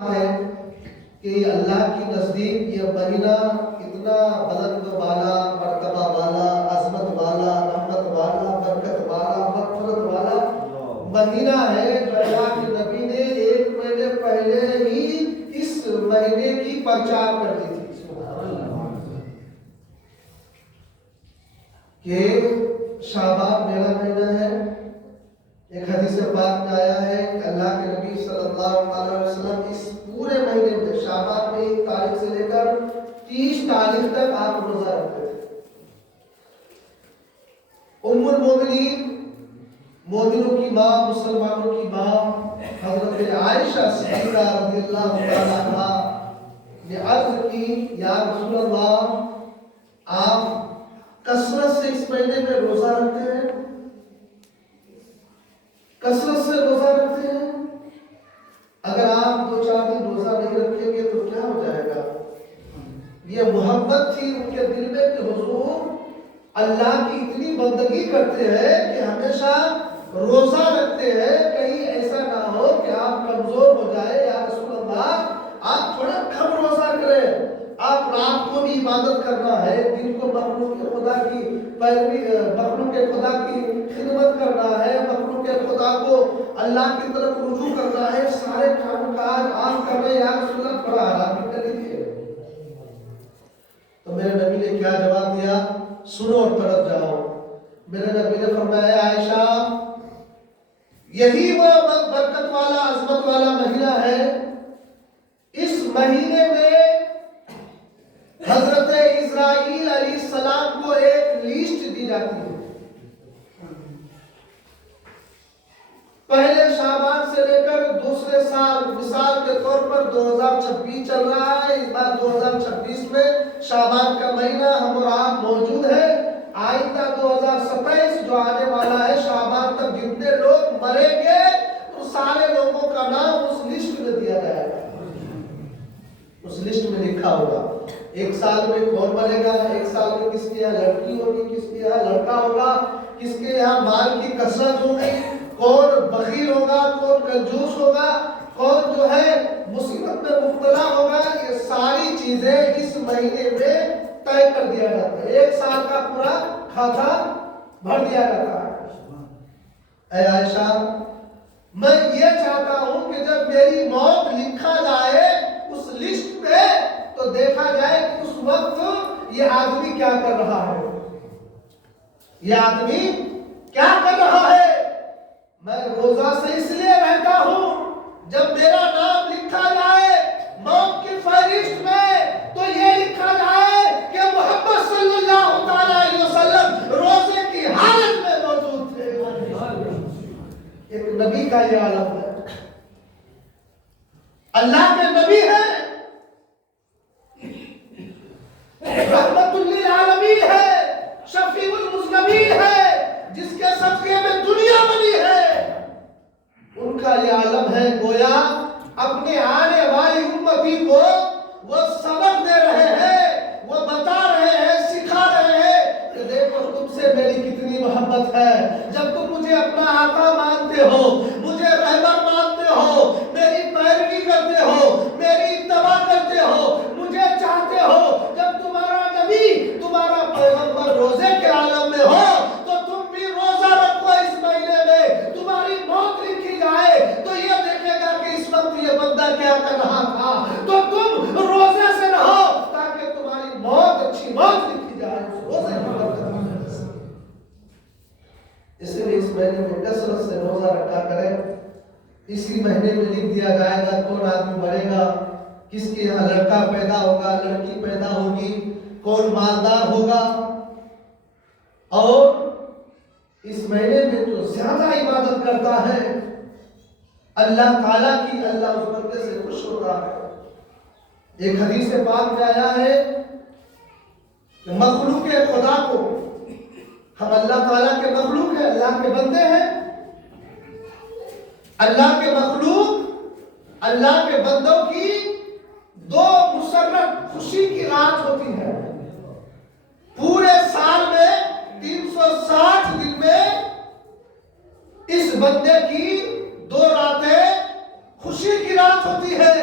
ہے کہ اللہ کے نزدیک یہ مہینہ اتنا بلند والا، مرتبہ والا، عظمت والا، رحمت والا، برکت والا، مغفرت والا مہینہ ہے جو اللہ کے نبی نے 1 مہینے پہلے ہی اس مہینے کی پرچار کر دی تھی کہ شعبان میرا مہینہ ہے۔ ایک حدیث پاک میں آیا ہے کہ اللہ کے نبی صلی اللہ علیہ وسلم اس پورے مہینے میں شعبان میں 1 تاریخ سے لے کر 30 تاریخ تک آپ روزہ رکھتے تھے۔ ام المومنین، مومنوں کی ماں، مسلمانوں کی ماں حضرت عائشہ صدیقہ رضی اللہ تعالیٰ عنہا نے عرض کی، یا رسول اللہ، آپ کثرت سے اس مہینے میں روزہ رکھتے ہیں، کثرت سے روزہ رکھتے ہیں، اگر آپ 2-4 دن روزہ نہیں رکھیں گے تو کیا ہو جائے گا؟ یہ محبت تھی ان کے دل میں کہ حضور اللہ کی اتنی بندگی کرتے ہیں کہ ہمیشہ روزہ رکھتے ہیں، کہیں ایسا نہ ہو کہ آپ کمزور ہو جائے۔ یا رسول اللہ، آپ تھوڑا کم روزہ کریں، آپ رات کو بھی عبادت کرنا ہے، دن کو مخلوق خدا کی پیروی، مخلوق خدا کی خدمت کرنا ہے، مخلوق خدا کو اللہ کی طرف رجوع کرنا ہے، سارے کام کاج آپ کر رہے ہیں، یا رسول اللہ تھوڑا آرام بھی کر لیجیے۔ تو میرے نبی نے کیا جواب دیا؟ سنو اور پلٹ جاؤ۔ میرے نبی نے فرمایا، عائشہ، یہی وہ برکت والا، عظمت والا مہینہ ہے، اس مہینے میں حضرت اسرائیل علیہ السلام کو ایک لسٹ دی جاتی ہے۔ پہلے شعبان سے لے کر دوسرے سال، مثال کے طور پر 2026 چل رہا ہے، اس بار 2026 میں شعبان کا مہینہ ہم اور آپ موجود ہے۔ آئندہ 2027 جو آنے والا ہے، شعبان تک جتنے لوگ مریں گے تو سارے لوگوں کا نام اس لسٹ میں دیا جائے گا، اس لسٹ میں لکھا ہوگا۔ 1 سال میں کون مرے گا، 1 سال میں کس کے یہاں لڑکی ہوگی، کس کے یہاں لڑکا ہوگا، کس کے یہاں مال کی کثرت ہوگی، کون بخیل ہوگا، کون کنجوس ہوگا، کون جو ہے مصیبت میں مبتلا ہوگا، یہ ساری چیزیں اس مہینے میں طے کر دیا جاتا ہے۔ 1 سال کا پورا کھاتا بھر دیا جاتا ہے۔ اے عائشہ، میں یہ چاہتا ہوں کہ جب میری موت لکھا جائے اس لسٹ میں، تو دیکھا جائے کہ اس وقت یہ آدمی کیا کر رہا ہے، یہ آدمی کیا کر رہا ہے۔ میں روزہ سے اس لیے رہتا ہوں، جب میرا نام لکھا جائے موت کی فہرست میں تو یہ لکھا جائے کہ محمد صلی اللہ تعالیٰ علیہ وسلم روزے کی حالت میں موجود تھے۔ ایک نبی کا یہ عالم ہے، اللہ کے نبی ہے، رحمت للعالمین ہے، شفیع المذنبین ہے، جس کے صدقے میں دنیا بنی ہے۔ ان کا یہ عالم ہے، گویا اپنے آنے والی امتی کو وہ سبق دے رہے ہیں، وہ بتا رہے ہیں، سکھا رہے ہیں کہ دیکھو تم سے میری کتنی محبت ہے۔ جب تم مجھے اپنا آقا مانتے ہو، مجھے رہبر مانتے ہو، میری پیروی کرتے ہو، میری اتباع کرتے ہو، مجھے چاہتے ہو، جب تمہارا نبی، تمہارا پیغمبر روزے کے عالم میں ہو تو تم بھی روزہ رکھو اس مہینے میں۔ تمہاری موت لکھی جائے تو یہ دیکھے گا کہ اس وقت یہ بندہ کیا کر رہا تھا، تو تم روزے سے رہو تاکہ تمہاری موت اچھی موت لکھی جائے، روزے کی برکت۔ اس لیے اس مہینے میں کثرت سے روزہ رکھا کریں۔ اسی مہینے میں لکھ دیا جائے گا کون آدمی مرے گا، کس کے یہاں لڑکا پیدا ہوگا، لڑکی پیدا ہوگی، کون مالدار ہوگا۔ اور اس مہینے میں جو زیادہ عبادت کرتا ہے اللہ تعالیٰ کی، اللہ اس بندے سے خوش ہوتا ہے۔ ایک حدیث پاک میں آیا ہے کہ مخلوق خدا کو، ہم اللہ تعالیٰ کے مخلوق ہیں، اللہ کے بندے ہیں، اللہ کے مخلوق، اللہ کے بندوں کی 2 مسرت خوشی کی رات ہوتی ہے۔ پورے سال میں 360 دن میں اس بندے کی 2 راتیں خوشی کی رات ہوتی ہے۔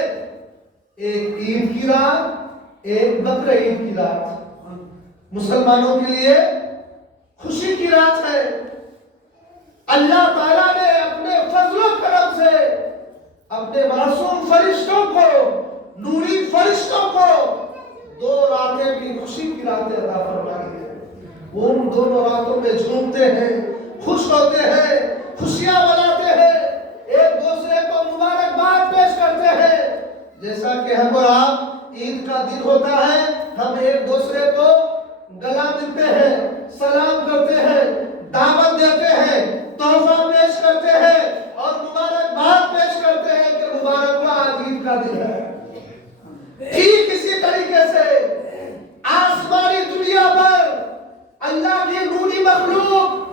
ایک عید کی رات، ایک بقر عید کی رات مسلمانوں کے لیے خوشی کی رات ہے۔ اللہ تعالیٰ نے اپنے فضل و کرم سے اپنے معصوم فرشتوں کو، نوری فرشتوں کو 2 راتیں بھی خوشی کی راتیں عطا فرمائی ہے۔ وہ ان دونوں راتوں میں جھومتے ہیں، خوش ہوتے ہیں، خوشیاں مناتے ہیں، ایک دوسرے کو مبارکباد پیش کرتے ہیں۔ جیسا کہ ہم اور آپ عید کا دن ہوتا ہے، ہم ایک دوسرے کو گلا ملتے ہیں، سلام کرتے ہیں، دعوت دیتے ہیں، تحفہ پیش کرتے ہیں اور مبارکباد پیش کرتے ہیں کہ مبارک ہو آج عید کا دن ہے۔ ٹھیک اسی طریقے سے آسمانی دنیا پر اللہ کی نوری مخلوق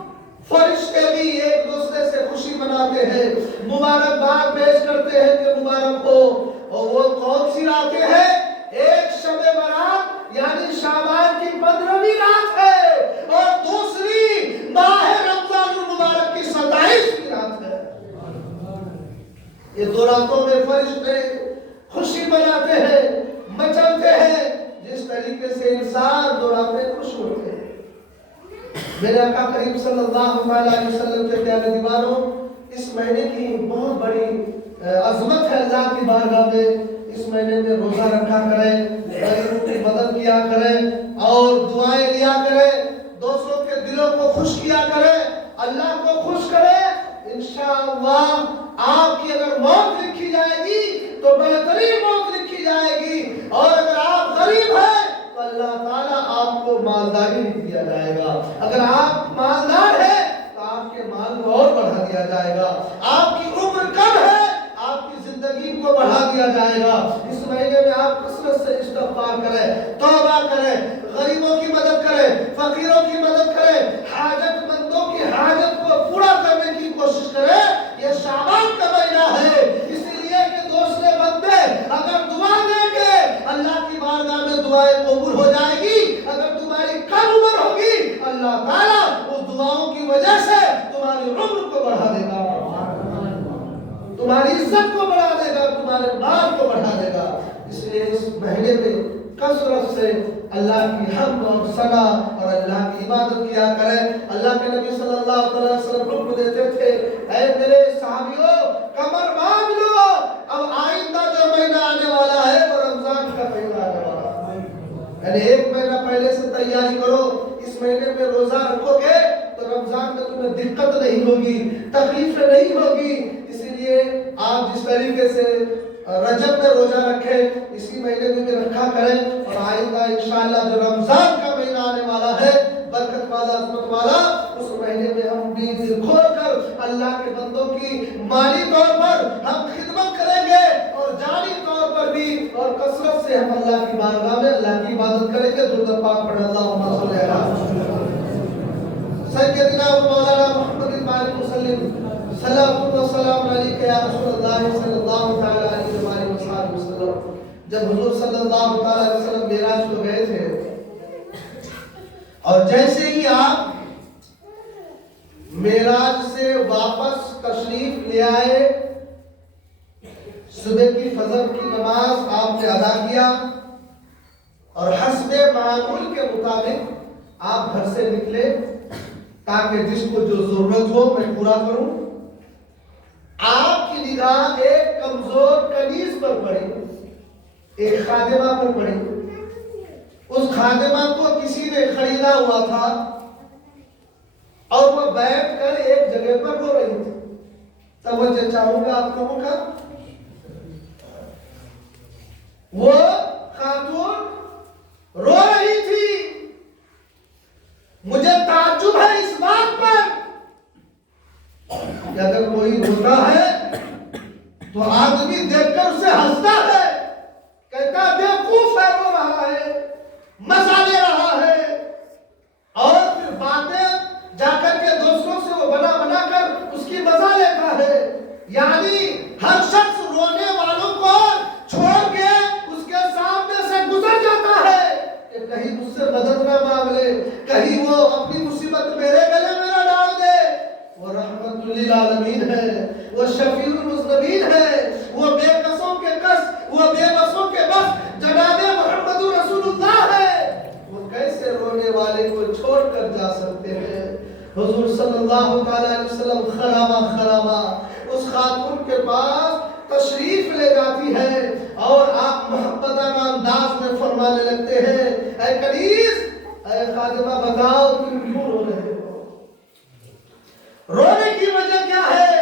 فرشتے بھی ایک دوسرے سے خوشی مناتے ہیں، مبارکباد پیش کرتے ہیں کہ مبارک ہو۔ اور وہ کون سی راتیں ہیں؟ ایک شب برات یعنی شعبان کی 15ویں رات ہے اور دوسری ماہ رمضان المبارک کی 27 کی رات ہے۔ یہ 2 راتوں میں فرشتے خوشی مناتے ہیں، مچلتے ہیں، جس طریقے سے انسان 2 راتیں خوش ہوتے ہیں۔ میرے آقا کریم صلی اللہ علیہ وسلم کے پیارے دیوانوں، اس مہینے کی بہت بڑی عظمت ہے اللہ کی بارگاہ میں۔ اس مہینے میں روزہ رکھا کریں، غریبوں کی مدد کیا کریں اور دعائیں لیا کریں، دوسروں کے دلوں کو خوش کیا کریں، اللہ کو خوش کریں۔ انشاءاللہ آپ کی اگر موت لکھی جائے گی تو بہترین موت لکھی جائے گی، اور اگر آپ غریب ہیں تو اللہ تعالیٰ آپ کو مالداری دیا جائے گا۔ اگر آپ مالدار ہیں تو آپ کے مال کو اور بڑھا دیا جائے گا۔ آپ کی عمر کم ہے، آپ کی زندگی کو بڑھا دیا جائے گا۔ اس مہینے میں آپ کثرت سے استغفار کریں، توبہ کریں، غریبوں کی مدد کریں، فقیروں کی مدد کریں، حاجت مندوں کی حاجت کو پورا کرنے کی کوشش کریں۔ یہ شعبان کا مہینہ ہے، اسی لیے کہ دوسرے بندے اگر دعا دیں گے اللہ کی بارگاہ میں دعائیں قبول ہو جائے گی۔ اگر تمہاری کم عمر ہوگی اللہ تعالیٰ اس دعاؤں کی وجہ سے تمہاری عمر کو بڑھا دے گا، تمہاری عزت کو بڑھا دے گا، تمہارے مال کو بڑھا دے گا۔ اس لیے اس مہینے میں کثرت سے اللہ کی حمد اور ثنا اور اللہ کی عبادت کیا کریں۔ اللہ کے نبی صلی اللہ علیہ وسلم حکم دیتے تھے، اے میرے صحابیوں کمر باندھ لو، اب آئندہ جو مہینہ آنے والا ہے وہ رمضان کا مہینہ آنے والا ہے، یعنی 1 مہینہ پہلے سے تیاری کرو۔ اس مہینے میں روزہ رکھو گے تو رمضان میں تمہیں دقت نہیں ہوگی، تکلیفیں نہیں ہوگی۔ اسی لیے آپ جس طریقے سے رجب میں روزہ رکھیں، اسی مہینے میں بھی رکھا کریں، اور آئندہ انشاءاللہ جو رمضان کا مہینہ آنے والا ہے برکت والا، عظمت والا، اس مہینے میں ہم بھی دل کھول کر اللہ کے بندوں کی مالی طور پر ہم خدمت کریں گے اور جانی طور پر بھی، اور کثرت سے ہم اللہ کی بارگاہ میں اللہ کی عبادت کریں گے۔ درود پاک پڑھ اللہم صلی علی سیدنا و مولانا محمد المالک وسلم، صلوات و سلام علیک یا رسول اللہ صلی اللہ تعالی علیہ وآلہ وسلم۔ جب حضور صلی اللہ تعالی علیہ وسلم معراج کو گئے تھے، اور جیسے ہی آپ معراج سے واپس تشریف لے آئے، صبح کی فجر کی نماز آپ نے ادا کیا اور حسب معمول کے مطابق آپ گھر سے نکلے تاکہ جس کو جو ضرورت ہو میں پورا کروں۔ آپ کی نگاہ ایک کمزور کنیز پر پڑی، ایک خادمہ پر پڑی۔ اس خادمہ کو کسی نے خریدا ہوا تھا اور وہ بیٹھ کر ایک جگہ پر رو رہی تھی۔ توجہ چاہوں گا آپ لوگوں کا، وہ خاتون رو رہی تھی۔ مجھے تعجب ہے اس بات پر کہ اگر کوئی روتا ہے تو آدمی دیکھ کر اسے ہنستا ہے، کہتا بیوقوف ہے، رو رہا ہے، مزہ لے رہا ہے، اور پھر باتیں جا کر کے دوستوں سے وہ بنا بنا کر اس کی مزہ لیتا ہے۔ یعنی ہر شخص رونے والوں کو چھوڑ کے اس کے سامنے سے گزر جاتا ہے کہ کہیں مجھ سے مدد نہ مانگ لے، کہیں وہ اپنی مصیبت میرے گلے میں نہ ڈال دے۔ وہ رحمت للعالمین ہے، وہ شفیع المذنبین ہے، وہ بے کسوں کے کس، وہ بے بسوں کے حضور صلی اللہ علیہ وسلم خرامہ اس خاتون کے پاس تشریف لے جاتی ہے اور آپ محبتانہ انداز میں فرمانے لگتے ہیں، اے کنیز، اے خادمہ، بتاؤ تم کیوں رو رہے ہو؟ رونے کی وجہ کیا ہے؟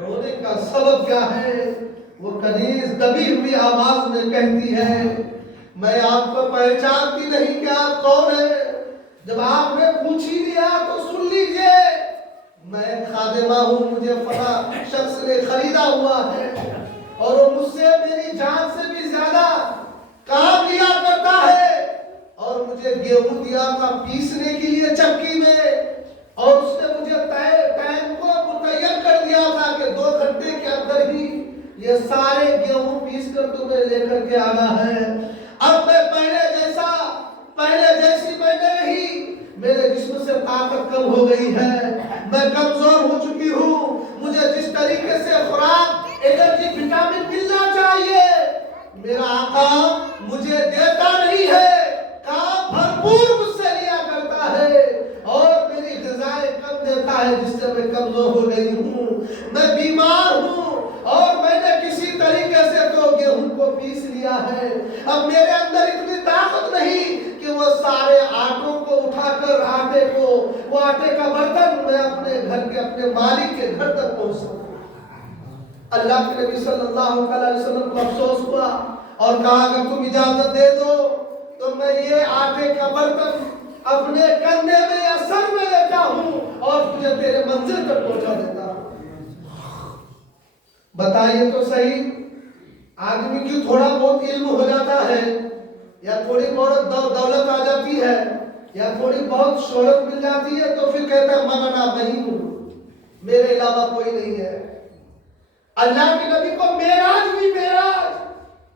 رونے کا سبب کیا ہے؟ وہ کنیز دبی ہوئی آواز میں کہتی ہے، میں آپ کو پہچانتی نہیں کہ آپ کون ہیں۔ جب آپ نے پوچھ ہی لیا تو سن لیجئے، میں خادمہ ہوں، مجھے فلاں شخص نے خریدا ہوا ہے اور وہ مجھ سے میری جان سے بھی زیادہ کام لیا کرتا ہے، اور مجھے گیہوں دیا تھا پیسنے کے لیے چکی میں، اور اس نے مجھے ٹائم کو متعین کر دیا تھا کہ 2 گھنٹے کے اندر ہی یہ سارے گیہوں پیس کر تمہیں لے کر کے آنا ہے۔ اب میں پہلے جیسی میں نہیں، میرے جسم سے طاقت کم ہو گئی ہے، میں کمزور ہو چکی ہوں، مجھے جس طریقے سے خوراک انرجی وٹامن ملنا چاہیے میرا آقا مجھے دیتا نہیں ہے، کام بھرپور مجھ سے لیا کرتا ہے اور میری غذائیں کم دیتا ہے، جس سے میں کمزور ہو گئی ہوں، میں بیمار ہوں، اور میں نے کسی طریقے سے تو گیہوں کو پیس لیا ہے، اب میرے اندر اتنی طاقت نہیں کہ وہ سارے آٹوں کو اٹھا کر وہ آٹے کا برتن میں اپنے گھر کے اپنے مالک کے گھر تک پہنچ سکوں۔ اللہ کے نبی صلی اللہ علیہ وسلم کو افسوس ہوا اور کہا اگر تم اجازت دے دو تو میں یہ آٹے کا برتن اپنے کندھے میں یا سر میں لیتا ہوں اور تجھے تیرے منزل تک پہنچا دیتا ہوں۔ بتائیے تو صحیح، آدمی کی تھوڑا بہت علم ہو جاتا ہے یا تھوڑی بہت دولت آ جاتی ہے یا تھوڑی بہت شہرت مل جاتی ہے تو پھر کہتا ہے میں نہیں ہوں، میرے علاوہ کوئی نہیں ہے۔ اللہ کے نبی کو معراج بھی